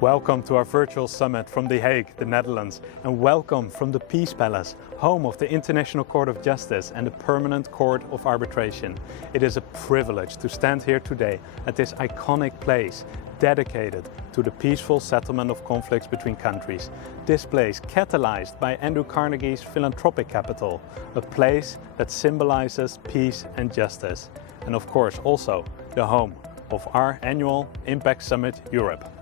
Welcome to our virtual summit from The Hague, the Netherlands, and welcome from the Peace Palace, home of the International Court of Justice and the Permanent Court of Arbitration. It is a privilege to stand here today at this iconic place dedicated to the peaceful settlement of conflicts between countries. This place catalyzed by Andrew Carnegie's philanthropic capital, a place that symbolizes peace and justice. And of course also the home of our annual Impact Summit Europe.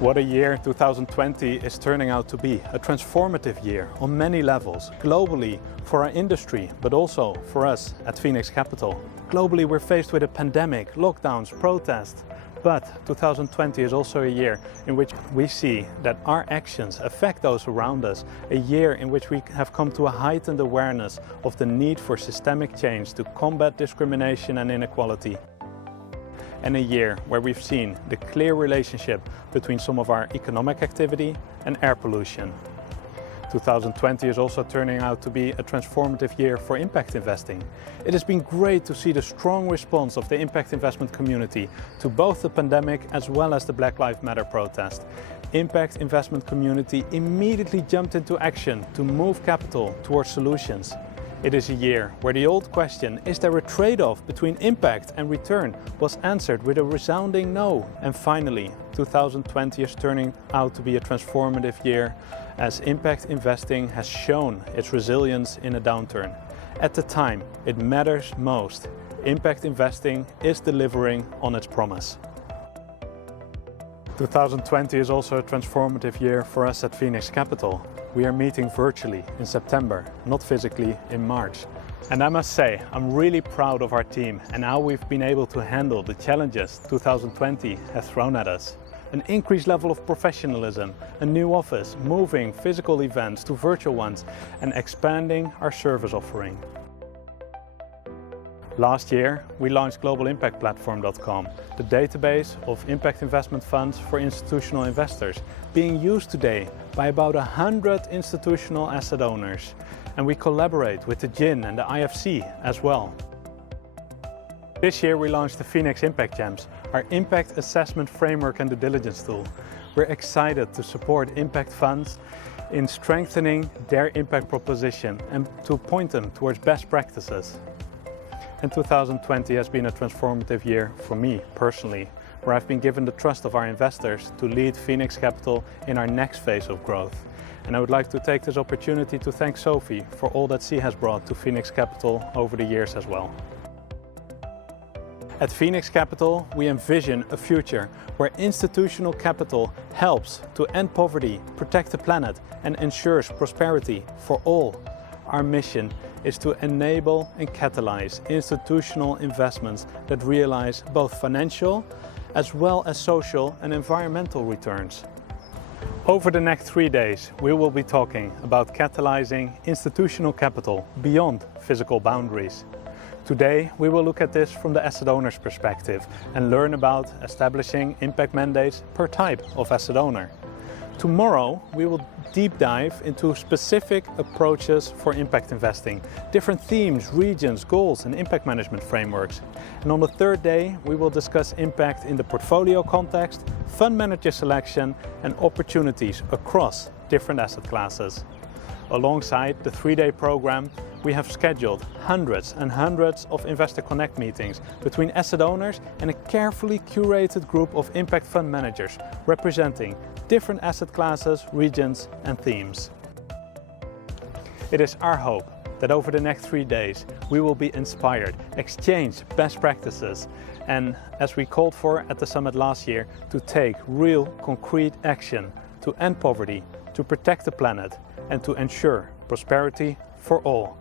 What a year 2020 is turning out to be, a transformative year on many levels, globally for our industry, but also for us at Phenix Capital. Globally we're faced with a pandemic, lockdowns, protests, but 2020 is also a year in which we see that our actions affect those around us, a year in which we have come to a heightened awareness of the need for systemic change to combat discrimination and inequality. And a year where we've seen the clear relationship between some of our economic activity and air pollution. 2020 is also turning out to be a transformative year for impact investing. It has been great to see the strong response of the impact investment community to both the pandemic as well as the Black Lives Matter protest. Impact investment community immediately jumped into action to move capital towards solutions. It is a year where the old question, is there a trade-off between impact and return, was answered with a resounding no. And finally, 2020 is turning out to be a transformative year as impact investing has shown its resilience in a downturn. At the time it matters most, impact investing is delivering on its promise. 2020 is also a transformative year for us at Phenix Capital. We are meeting virtually in September, not physically in March. And I must say, I'm really proud of our team and how we've been able to handle the challenges 2020 has thrown at us. An increased level of professionalism, a new office, moving physical events to virtual ones, and expanding our service offering. Last year, we launched globalimpactplatform.com, the database of impact investment funds for institutional investors, being used today by about 100 institutional asset owners. And we collaborate with the GIN and the IFC as well. This year we launched the Phenix Impact Gems, our impact assessment framework and due diligence tool. We're excited to support impact funds in strengthening their impact proposition and to point them towards best practices. And 2020 has been a transformative year for me personally, where I've been given the trust of our investors to lead Phenix Capital in our next phase of growth. And I would like to take this opportunity to thank Sophie for all that she has brought to Phenix Capital over the years as well. At Phenix Capital, we envision a future where institutional capital helps to end poverty, protect the planet, and ensures prosperity for all. Our mission is to enable and catalyze institutional investments that realize both financial as well as social and environmental returns. Over the next 3 days, we will be talking about catalyzing institutional capital beyond physical boundaries. Today, we will look at this from the asset owner's perspective and learn about establishing impact mandates per type of asset owner. Tomorrow, we will deep dive into specific approaches for impact investing, different themes, regions, goals, and impact management frameworks. And on the third day, we will discuss impact in the portfolio context, fund manager selection, and opportunities across different asset classes. Alongside the 3-day program, we have scheduled hundreds and hundreds of Investor Connect meetings between asset owners and a carefully curated group of impact fund managers representing different asset classes, regions, and themes. It is our hope that over the next 3 days we will be inspired, exchange best practices, and as we called for at the summit last year, to take real concrete action to end poverty, to protect the planet, and to ensure prosperity for all.